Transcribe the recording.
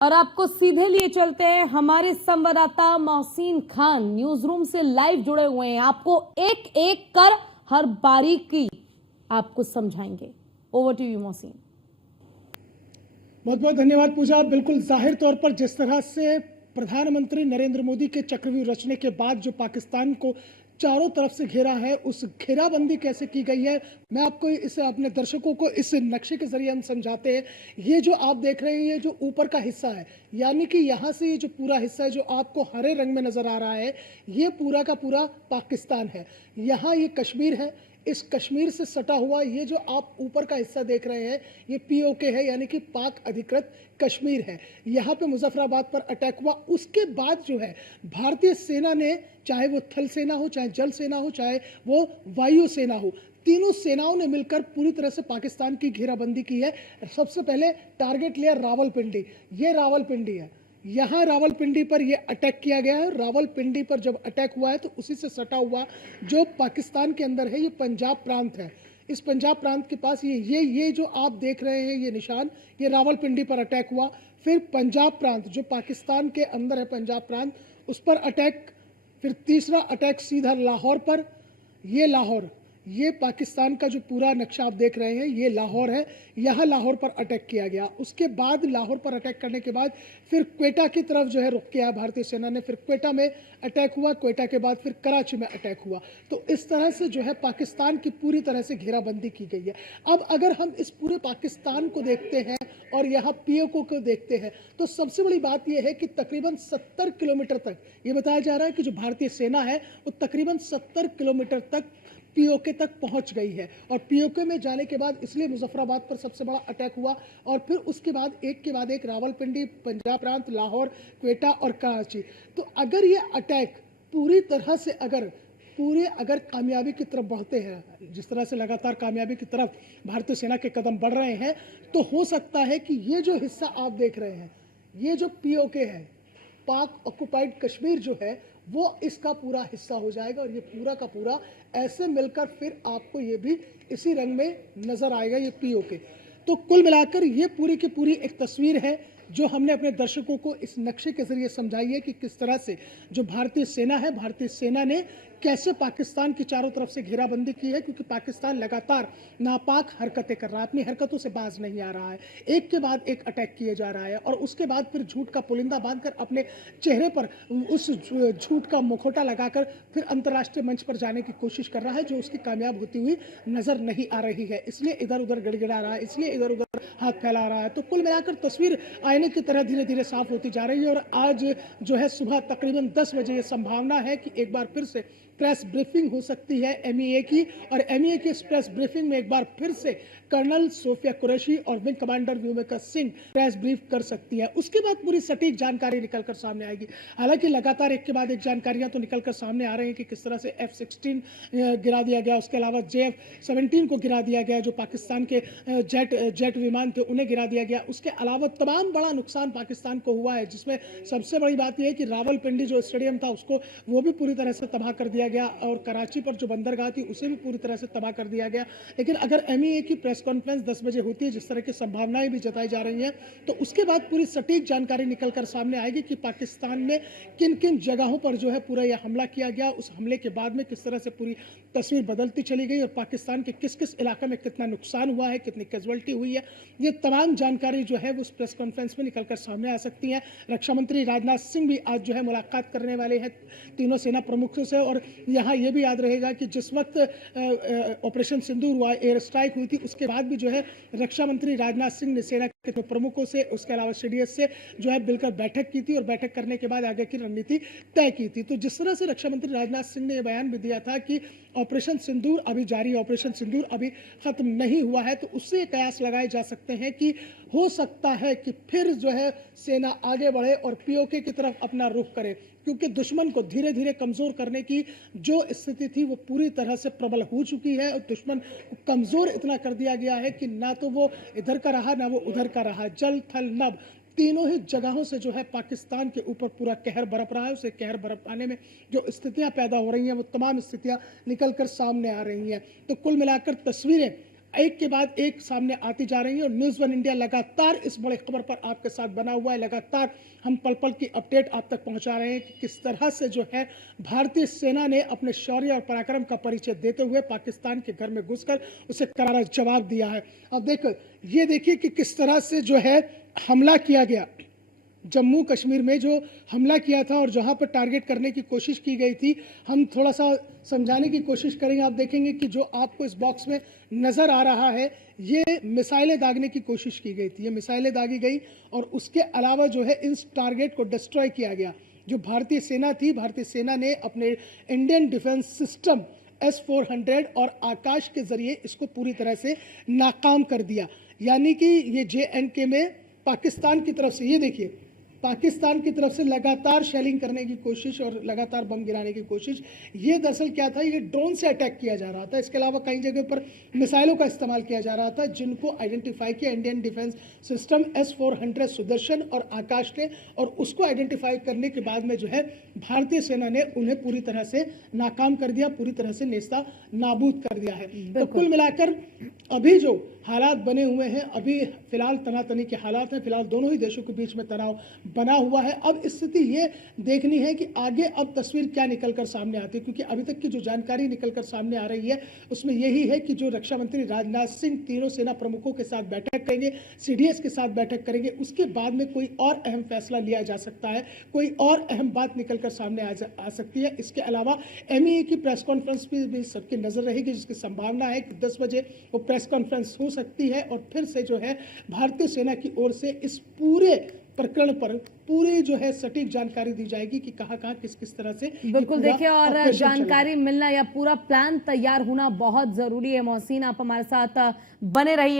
और आपको सीधे लिए चलते हैं, हमारे संवाददाता मोहसिन खान न्यूज रूम से लाइव जुड़े हुए हैं। आपको एक एक कर हर बारीकी आपको समझाएंगे। Over to you Mohsin. बहुत बहुत धन्यवाद पूजा। बिल्कुल जाहिर तौर पर जिस तरह से प्रधानमंत्री नरेंद्र मोदी के चक्रव्यूह रचने के बाद जो पाकिस्तान को चारों तरफ से घेरा है, उस घेराबंदी कैसे की गई है, मैं आपको इसे अपने दर्शकों को इस नक्शे के जरिए हम समझाते हैं। ये जो आप देख रहे हैं, ये जो ऊपर का हिस्सा है, यानी कि यहाँ से ये जो पूरा हिस्सा है जो आपको हरे रंग में नजर आ रहा है, ये पूरा का पूरा पाकिस्तान है। यहाँ ये कश्मीर है। इस कश्मीर से सटा हुआ ये जो आप ऊपर का हिस्सा देख रहे हैं, ये पीओके है, यानी कि पाक अधिकृत कश्मीर है। यहाँ पे मुजफ्फराबाद पर अटैक हुआ। उसके बाद जो है भारतीय सेना ने, चाहे वो थल सेना हो, चाहे जल सेना हो, चाहे वो वायु सेना हो, तीनों सेनाओं ने मिलकर पूरी तरह से पाकिस्तान की घेराबंदी की है। सबसे पहले टारगेट लिया रावलपिंडी। ये रावलपिंडी है। यहाँ रावलपिंडी पर यह अटैक किया गया है। रावलपिंडी पर जब अटैक हुआ है तो उसी से सटा हुआ जो पाकिस्तान के अंदर है, ये पंजाब प्रांत है। इस पंजाब प्रांत के पास ये जो आप देख रहे हैं, ये निशान, ये रावलपिंडी पर अटैक हुआ। फिर पंजाब प्रांत जो पाकिस्तान के अंदर है, पंजाब प्रांत, उस पर अटैक। फिर तीसरा अटैक सीधा लाहौर पर। ये लाहौर, ये पाकिस्तान का जो पूरा नक्शा आप देख रहे हैं, ये लाहौर है। यहाँ लाहौर पर अटैक किया गया। उसके बाद लाहौर पर अटैक करने के बाद फिर क्वेटा की तरफ जो है रुख किया भारतीय सेना ने। फिर क्वेटा में अटैक हुआ। क्वेटा के बाद फिर कराची में अटैक हुआ। तो इस तरह से जो है पाकिस्तान की पूरी तरह से घेराबंदी की गई है। अब अगर हम इस पूरे पाकिस्तान को देखते हैं और यहाँ पीओके को देखते हैं, तो सबसे बड़ी बात यह है कि तकरीबन 70 किलोमीटर तक, ये बताया जा रहा है कि जो भारतीय सेना है वो तकरीबन 70 किलोमीटर तक पीओके तक पहुंच गई है। और पीओके में जाने के बाद इसलिए मुजफ्फराबाद पर सबसे बड़ा अटैक हुआ। और फिर उसके बाद एक के बाद एक रावलपिंडी, पंजाब प्रांत, लाहौर, क्वेटा और कराची। तो अगर ये अटैक पूरी तरह से अगर कामयाबी की तरफ बढ़ते हैं, जिस तरह से लगातार कामयाबी की तरफ भारतीय सेना के कदम बढ़ रहे हैं, तो हो सकता है कि ये जो हिस्सा आप देख रहे हैं, ये जो पीओके है, पाक ऑक्युपाइड कश्मीर जो है, वो इसका पूरा हिस्सा हो जाएगा। और ये पूरा का पूरा ऐसे मिलकर फिर आपको ये भी इसी रंग में नजर आएगा, ये पीओके। तो कुल मिलाकर ये पूरी की पूरी एक तस्वीर है जो हमने अपने दर्शकों को इस नक्शे के जरिए समझाई है कि किस तरह से जो भारतीय सेना है, भारतीय सेना ने कैसे पाकिस्तान की चारों तरफ से घेराबंदी की है। क्योंकि पाकिस्तान लगातार नापाक हरकतें कर रहा है, अपनी हरकतों से बाज नहीं आ रहा है। एक के बाद एक अटैक किए जा रहा है और उसके बाद फिर झूठ का पुलिंदा बांधकर अपने चेहरे पर उस झूठ का मुखौटा लगाकर फिर अंतर्राष्ट्रीय मंच पर जाने की कोशिश कर रहा है, जो उसकी कामयाब होती हुई नजर नहीं आ रही है। इसलिए इधर उधर गड़गड़ा रहा है, इसलिए इधर उधर हाथ फैला रहा है। तो कुल मिलाकर तस्वीर आईने की तरह धीरे धीरे साफ होती जा रही है। और आज जो है सुबह तकरीबन 10 बजे ये संभावना है कि एक बार फिर से प्रेस ब्रीफिंग हो सकती है एमईए की। और एमईए की इस प्रेस ब्रीफिंग में एक बार फिर से कर्नल सोफिया कुरैशी और wing commander Vyomika Singh press brief कर सकती है। उसके बाद पूरी सटीक जानकारी निकलकर सामने आएगी। हालांकि लगातार एक के बाद एक जानकारियां तो निकलकर सामने आ रही हैं कि किस तरह से F-16 गिरा दिया गया, उसके अलावा JF-17 को गिरा दिया गया, जो पाकिस्तान के जेट विमान थे उन्हें गिरा दिया गया। उसके अलावा तमाम बड़ा नुकसान पाकिस्तान को हुआ है, जिसमें सबसे बड़ी बात यह है कि रावलपिंडी जो स्टेडियम था उसको वो भी पूरी तरह से तबाह कर दिया गया। और कराची पर जो बंदरगाह थी उसे भी पूरी तरह से तबाह कर दिया गया। लेकिन अगर एमईए की प्रेस कॉन्फ्रेंस 10 बजे होती है, जिस तरह की संभावनाएं भी जताई जा रही हैं, तो उसके बाद पूरी सटीक जानकारी निकलकर सामने आएगी कि पाकिस्तान में किन किन जगहों पर जो है पूरा यह हमला किया गया। उस हमले के बाद में किस तरह से पूरी तस्वीर बदलती चली गई और पाकिस्तान के किस किस इलाके में कितना नुकसान हुआ है, कितनी कैजुअल्टी हुई है, ये तमाम जानकारी जो है वो उस प्रेस कॉन्फ्रेंस में निकलकर सामने आ सकती है। रक्षा मंत्री राजनाथ सिंह भी आज जो है मुलाकात करने वाले हैं तीनों सेना प्रमुखों से। और यहाँ ये भी याद रहेगा कि जिस वक्त ऑपरेशन सिंदूर हुआ, एयर स्ट्राइक हुई थी, उसके बाद भी जो है रक्षा मंत्री राजनाथ सिंह ने सेना के प्रमुखों से, उसके अलावा सीडीएस से जो है मिलकर बैठक की थी और बैठक करने के बाद आगे की रणनीति तय की थी। तो जिस तरह से रक्षा मंत्री राजनाथ सिंह ने यह बयान भी दिया था कि ऑपरेशन सिंदूर अभी जारी है, ऑपरेशन सिंदूर अभी खत्म नहीं हुआ है, तो उससे कयास लगाए जा सकते हैं कि हो सकता है कि फिर जो है सेना आगे बढ़े और पीओके की तरफ अपना रुख करे। क्योंकि दुश्मन को धीरे धीरे कमजोर करने की जो स्थिति थी वो पूरी तरह से प्रबल हो चुकी है। और दुश्मन को कमजोर इतना कर दिया गया है कि ना तो वो इधर का रहा ना वो उधर का रहा। जल थल नभ तीनों ही जगहों से जो है पाकिस्तान के ऊपर पूरा कहर बरप रहा है। उसे कहर बरपाने में जो स्थितियां पैदा हो रही हैं वो तमाम स्थितियां निकल कर सामने आ रही हैं। तो कुल मिलाकर तस्वीरें एक के बाद एक सामने आती जा रही है और न्यूज़ वन इंडिया लगातार इस बड़े खबर पर आपके साथ बना हुआ है। लगातार हम पल पल की अपडेट आप तक पहुंचा रहे हैं कि किस तरह से जो है भारतीय सेना ने अपने शौर्य और पराक्रम का परिचय देते हुए पाकिस्तान के घर में घुसकर उसे करारा जवाब दिया है। अब देखो, ये देखिए कि किस तरह से जो है हमला किया गया। जम्मू कश्मीर में जो हमला किया था और जहां पर टारगेट करने की कोशिश की गई थी, हम थोड़ा सा समझाने की कोशिश करेंगे। आप देखेंगे कि जो आपको इस बॉक्स में नज़र आ रहा है, ये मिसाइलें दागने की कोशिश की गई थी। ये मिसाइलें दागी गई और उसके अलावा जो है इस टारगेट को डिस्ट्रॉय किया गया। जो भारतीय सेना थी, भारतीय सेना ने अपने इंडियन डिफेंस सिस्टम S-400 और आकाश के जरिए इसको पूरी तरह से नाकाम कर दिया। यानी कि ये JNK में पाकिस्तान की तरफ से, ये देखिए, पाकिस्तान की तरफ से लगातार शेलिंग करने की कोशिश और लगातार बम गिराने की कोशिश। ये दरअसल क्या था, ये ड्रोन से अटैक किया जा रहा था। इसके अलावा कई जगह पर मिसाइलों का इस्तेमाल किया जा रहा था, जिनको आइडेंटिफाई किया Indian defence system S-400 Sudarshan और आकाश ने, और उसको आइडेंटिफाई करने के बाद में जो है भारतीय सेना ने उन्हें पूरी तरह से नाकाम कर दिया, पूरी तरह से नेस्ता नाबूद कर दिया है। तो कुल मिलाकर अभी जो हालात बने हुए हैं, अभी फिलहाल तनातनी के हालात हैं। फिलहाल दोनों ही देशों के बीच में तनाव बना हुआ है। अब स्थिति ये देखनी है कि आगे अब तस्वीर क्या निकलकर सामने आती है, क्योंकि अभी तक की जो जानकारी निकलकर सामने आ रही है उसमें यही है कि जो रक्षा मंत्री राजनाथ सिंह तीनों सेना प्रमुखों के साथ बैठक करेंगे, CDS के साथ बैठक करेंगे। उसके बाद में कोई और अहम फैसला लिया जा सकता है, कोई और अहम बात निकलकर सामने आ सकती है। इसके अलावा MEA की प्रेस कॉन्फ्रेंस भी सबकी नजर रहेगी, जिसकी संभावना है कि 10 बजे वो प्रेस कॉन्फ्रेंस हो सकती है और फिर से जो है भारतीय सेना की ओर से इस पूरे प्रकरण पर पूरी जो है सटीक जानकारी दी जाएगी कि कहां किस किस तरह से बिल्कुल। देखिए, और ऑपरेशन जानकारी मिलना या पूरा प्लान तैयार होना बहुत जरूरी है। मोहसिन, आप हमारे साथ बने रहिए।